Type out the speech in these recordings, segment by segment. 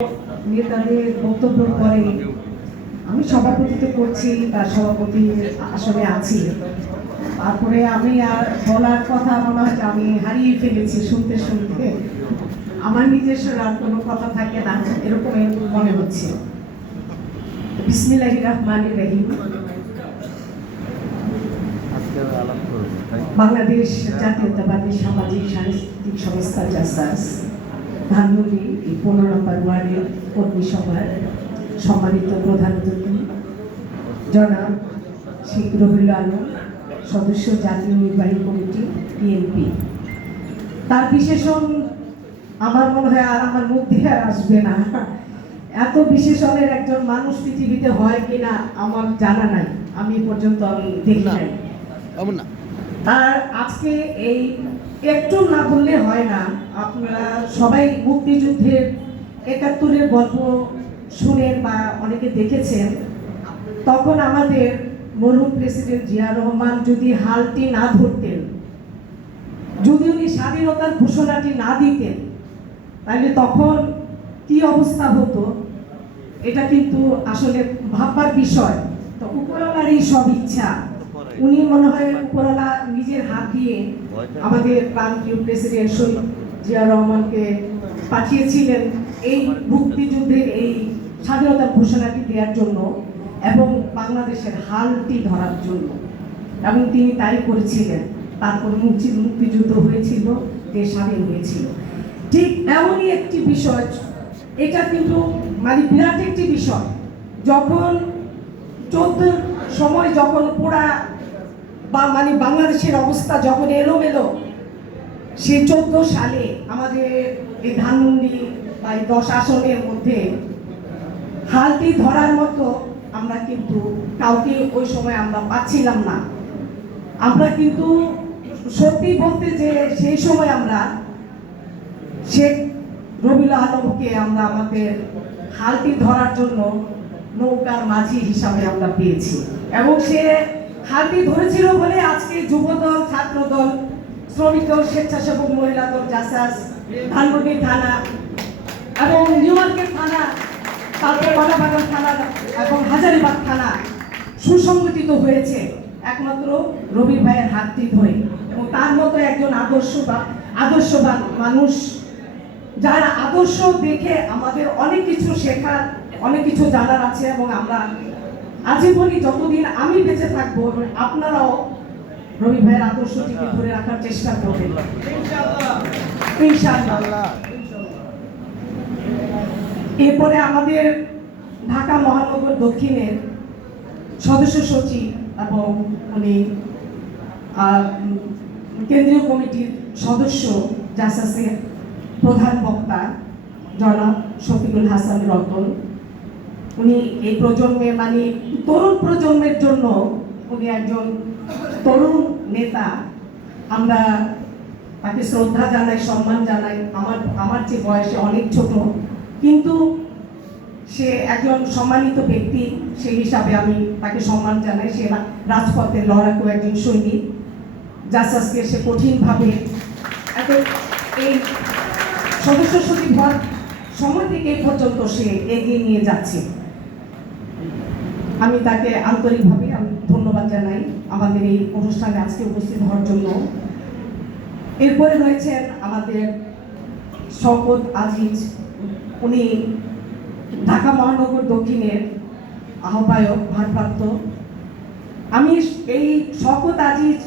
নেতাদের বক্তব্যের পরে আমি সভাপতিত্ব করছি বা সভাপতি আসলে আছি। তারপরে আমি আর বলার কথা মনে হয় আমি হারিয়ে ফেলেছি শুনতে শুনতে। আমার নিজস্ব আর কোনো কথা থাকে না এরকম মনে হচ্ছে। বিসমিল্লাহির রহমানির রহিম। বাংলাদেশ জাতীয়তাবাদী সামাজিক সাংস্কৃতিক সংস্থা জাসাস ধানমন্ডি 15 নম্বর ওয়ার্ডের কর্মী সভার সম্মানিত প্রধান অতিথি জনাব শেখ রবিউল আলম, সদস্য জাতীয় নির্বাহী কমিটি বিএনপি। তার বিশেষণ আমার মনে হয় আর আমার মধ্যে আর আসবে না। এত বিশেষণের একজন মানুষ পৃথিবীতে হয় কিনা আমার জানা নাই, আমি পর্যন্ত দেখি নাই। আর আজকে এই একটু না বললে হয় না। আপনারা সবাই মুক্তিযুদ্ধের ৭১-এর গল্প শুনেন বা অনেকে দেখেছেন। তখন আমাদের মরহুম প্রেসিডেন্ট জিয়া রহমান যদি হালটি না ধরতেন, যদি উনি স্বাধীনতার ঘোষণাটি না দিতেন, তাহলে তখন কি অবস্থা হতো এটা কিন্তু আসলে ভাববার বিষয়। তো উপরওয়ালারই সব ইচ্ছা, উনি মনে হয় উপরওয়ালা নিজের হাত দিয়ে আমাদের প্রান্তীয় প্রেসিডেন্ট শহীদ জিয়া রহমানকে পাঠিয়েছিলেন এই মুক্তিযুদ্ধের এই স্বাধীনতার ঘোষণাটি দেওয়ার জন্য এবং বাংলাদেশের হালটি ধরার জন্য, এবং তিনি তাই করেছিলেন। তারপর মুক্তিযুদ্ধ হয়েছিল, দেশ স্বাধীন হয়েছিল। ঠিক এমনই একটি বিষয়, এটা কিন্তু মানে বিরাট একটি বিষয়। যখন 14 সময় যখন পুরা বা মানে বাংলাদেশের অবস্থা যখন এলোমেলো, সেই 14 সালে আমাদের এই ধানমন্ডি বা 10 আসনের মধ্যে হালটি ধরার মতো আমরা কিন্তু কাউকে ওই সময় আমরা পাচ্ছিলাম না। আমরা কিন্তু সত্যি বলতে যে সেই সময় আমরা শেখ রবিউল আলমকে আমরা আমাদের হালটি ধরার জন্য নৌকার মাঝি হিসাবে আমরা পেয়েছি, এবং সে হালটি ধরেছিল বলে আজকে যুবদল, ছাত্রদল, শ্রমিক দল, স্বেচ্ছাসেবক মহিলা দল, জাসাস, ধানমন্ডি থানা এবং নিউ মার্কেট থানা, তারপর কলাবাগান থানা এবং হাজারীবাগ থানা সুসংগঠিত হয়েছে একমাত্র রবি ভাইয়ের হাতটি ধরে। এবং তার মতো একজন আদর্শবান মানুষ, যার আদর্শ দেখে আমাদের অনেক কিছু শেখার, অনেক কিছু জানার আছে। এবং আমরা আজীবনই যতদিন আমি বেঁচে থাকবো আপনারাও রবি ভাইয়ের আদর্শটিকে ধরে রাখার চেষ্টা করবেন ইনশাআল্লাহ। এরপরে আমাদের ঢাকা মহানগর দক্ষিণের সদস্য সচিব এবং উনি কেন্দ্রীয় কমিটির সদস্য জাসাসের প্রধান বক্তা জনাব শফিকুল হাসান রতন। উনি এই প্রজন্মের মানে তরুণ প্রজন্মের জন্য উনি একজন তরুণ নেতা। আমরা তাকে শ্রদ্ধা জানাই, সম্মান জানাই। আমার যে বয়সে অনেক ছোট, কিন্তু সে একজন সম্মানিত ব্যক্তি, সেই হিসাবে আমি তাকে সম্মান জানাই। সে রাজপথে লড়াকু একজন সৈনিক। জাসাসকে সে কঠিনভাবে এত এই সদস্য সচিব হওয়ার সময় থেকে এই পর্যন্ত সে এগিয়ে নিয়ে যাচ্ছে। আমি তাকে আন্তরিকভাবে আমি ধন্যবাদ জানাই আমাদের এই অনুষ্ঠানে আজকে উপস্থিত হওয়ার জন্য। এরপরে রয়েছেন আমাদের শওকত আজিজ, উনি ঢাকা মহানগর দক্ষিণের আহ্বায়ক ভারপ্রাপ্ত। আমি এই শওকত আজিজ,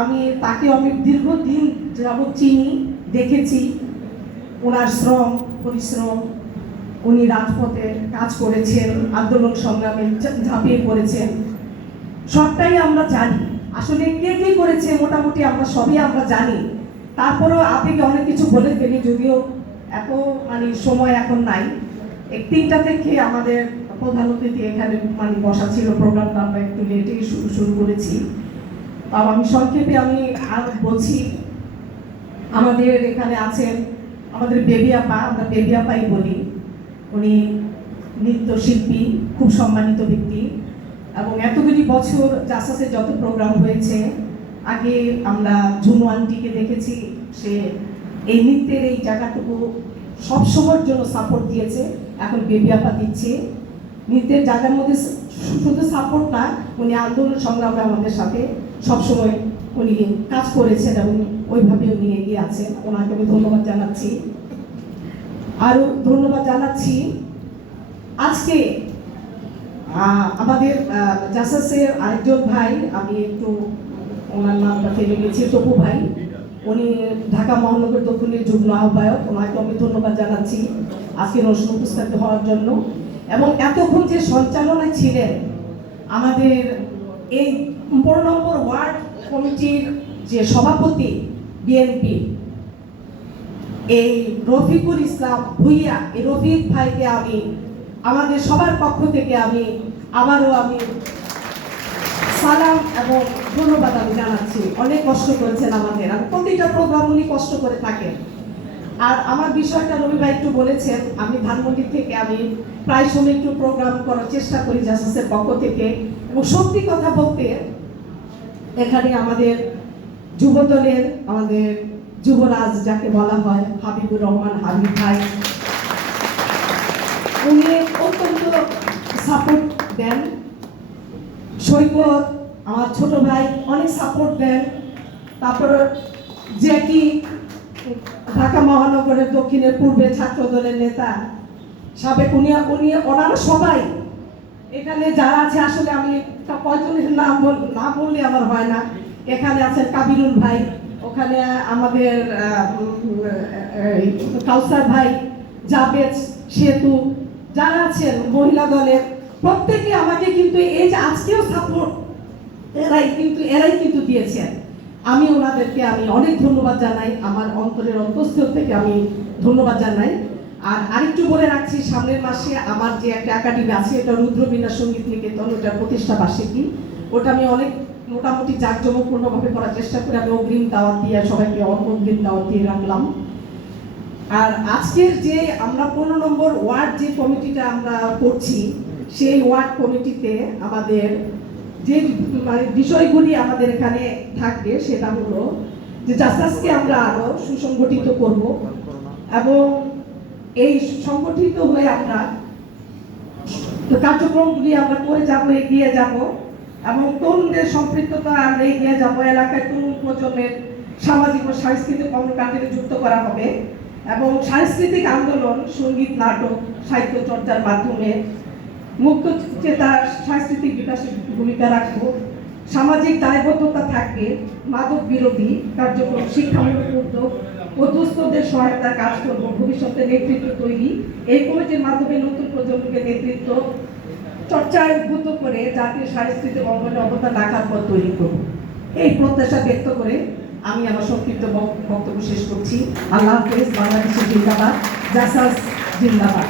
আমি তাকে অনেক দীর্ঘদিন যাবৎ চিনি, দেখেছি ওনার শ্রম পরিশ্রম। উনি রাজপথে কাজ করেছেন, আন্দোলন সংগ্রামে ঝাঁপিয়ে পড়েছেন, সবটাই আমরা জানি। আসলে কে কে করেছে মোটামুটি আমরা সবই আমরা জানি। তারপরেও আবেগে অনেক কিছু বলে ফেলি, যদিও এত মানে সময় এখন নাই। 3টা থেকে আমাদের প্রধান অতিথি এখানে মানে বসা ছিল, প্রোগ্রামটা আমরা একটু লেটেই শুরু করেছি। তাও আমি সংক্ষেপে আমি আর বলছি। আমাদের এখানে আছেন আমাদের বেবি আপা, আমরা বেবি আপাই বলি। উনি নৃত্যশিল্পী, খুব সম্মানিত ব্যক্তি, এবং এতগুলি বছর জাসাসে যত প্রোগ্রাম হয়েছে, আগে আমরা ঝুনু আন্টিকে দেখেছি, সে এই নৃত্যের এই জায়গাটুকু সবসময়ের জন্য সাপোর্ট দিয়েছে। এখন বেবি আপা দিচ্ছে। নৃত্যের জায়গার মধ্যে শুধু সাপোর্ট না, উনি আন্দোলন সংগ্রামে আমাদের সাথে সবসময় উনি কাজ করেছেন এবং ওইভাবে উনি এগিয়ে আছেন। ওনাকে আমি ধন্যবাদ জানাচ্ছি। আরও ধন্যবাদ জানাচ্ছি আজকে আমাদের জাসাসের আরেকজন ভাই, আমি একটু ওনার নামটা ফেলে গেছি, তপু ভাই। উনি ঢাকা মহানগর দক্ষিণের যুগ্ম আহ্বায়ক। ওনাকে আমি ধন্যবাদ জানাচ্ছি আজকের অনুষ্ঠানে উপস্থিত হওয়ার জন্য। এবং এতক্ষণ যে সঞ্চালনায় ছিলেন আমাদের এই 15 নম্বর ওয়ার্ড কমিটির যে সভাপতি বিএনপি, এই রফিকুল ইসলাম ভুইয়া, এই রফিক ভাইকে আমি আমাদের সবার পক্ষ থেকে আমি আবারও সালাম এবং ধন্যবাদ আমি জানাচ্ছি। অনেক কষ্ট করেছেন আমাদের, আর প্রতিটা প্রোগ্রাম উনি কষ্ট করে থাকেন। আর আমার বিষয়টা রবি ভাই একটু বলেছেন, আমি ধানমন্ডি থেকে আমি প্রায় সময় একটু প্রোগ্রাম করার চেষ্টা করি জাসাসের পক্ষ থেকে। এবং সত্যি কথা বলতে এখানে আমাদের যুব দলের আমাদের যুবরাজ যাকে বলা হয় হাবিবুর রহমান হাবিব ভাই, উনি অত্যন্ত সাপোর্ট দেন। সৈকত আমার ছোট ভাই অনেক সাপোর্ট দেন। তারপর জ্যাকি ঢাকা মহানগরের দক্ষিণের পূর্বে ছাত্র দলের নেতা সাবেক, ওনারা সবাই এখানে যারা আছে, আসলে আমি কয়জনের নাম না বললে আমার হয় না। এখানে আছেন কাবিরুল ভাই, ওখানে আমাদের কাউসার ভাই, জাবেদ, সেতু, যারা আছেন মহিলা দলের প্রত্যেকে আমাকে কিন্তু এই যে আজকেও সাপোর্ট এরাই কিন্তু দিয়েছেন। আমি ওনাদেরকে আমি অনেক ধন্যবাদ জানাই, আমার অন্তরের অন্তঃস্থল থেকে আমি ধন্যবাদ জানাই। আর আরেকটু বলে রাখছি, সামনের মাসে আমার যে একটা একাডেমি আছে, এটা রুদ্রবীণা সঙ্গীত নিকেতন, ওটার প্রতিষ্ঠা বার্ষিকী। ওটা আমি অনেক মোটামুটি জাঁকজমকপূর্ণভাবে করার চেষ্টা করে আমি অগ্রিম দাওয়াত দিয়ে সবাইকে অগ্রিম দাওয়াত দিয়ে রাখলাম। আর আজকের যে আমরা 15 নম্বর ওয়ার্ড যে কমিটিটা আমরা করছি, সেই ওয়ার্ড কমিটিতে আমাদের যে বিষয়গুলি আমাদের এখানে থাকবে সেটা হলো যে জাসাসকে আমরা আরো সুসংগঠিত করব এবং এই সংগঠিত হয়ে আমরা কার্যক্রমগুলি আমরা করে যাব, এগিয়ে যাব এবং তরুণদের সম্পৃক্ততা আমরা এগিয়ে যাব। এলাকায় তরুণ প্রজন্মের সামাজিক ও সাংস্কৃতিক কর্মকাণ্ডে যুক্ত করা হবে এবং সাংস্কৃতিক আন্দোলন, সঙ্গীত, নাটক, সাহিত্য চর্চার মাধ্যমে মুক্ত চেতা সাংস্কৃতিক বিকাশে ভূমিকা রাখব। সামাজিক দায়বদ্ধতা থাকবে, মাদক বিরোধী কার্যক্রম, শিক্ষামূলক উদ্যোগ, অধ্যস্থদের সহায়তার কাজ করব, ভবিষ্যতে নেতৃত্ব তৈরি। এই কমিটির মাধ্যমে নতুন প্রজন্মকে নেতৃত্ব চর্চায় উদ্বুদ্ধ করে জাতীয় সাংস্কৃতিক অঙ্গনে অবদান রাখার পথ তৈরি করব। এই প্রত্যাশা ব্যক্ত করে আমি আমার সংক্ষিপ্ত বক্তব্য শেষ করছি। আল্লাহ হাফেজ। বাংলাদেশের জিন্দাবাদ, জাসাস জিন্দাবাদ।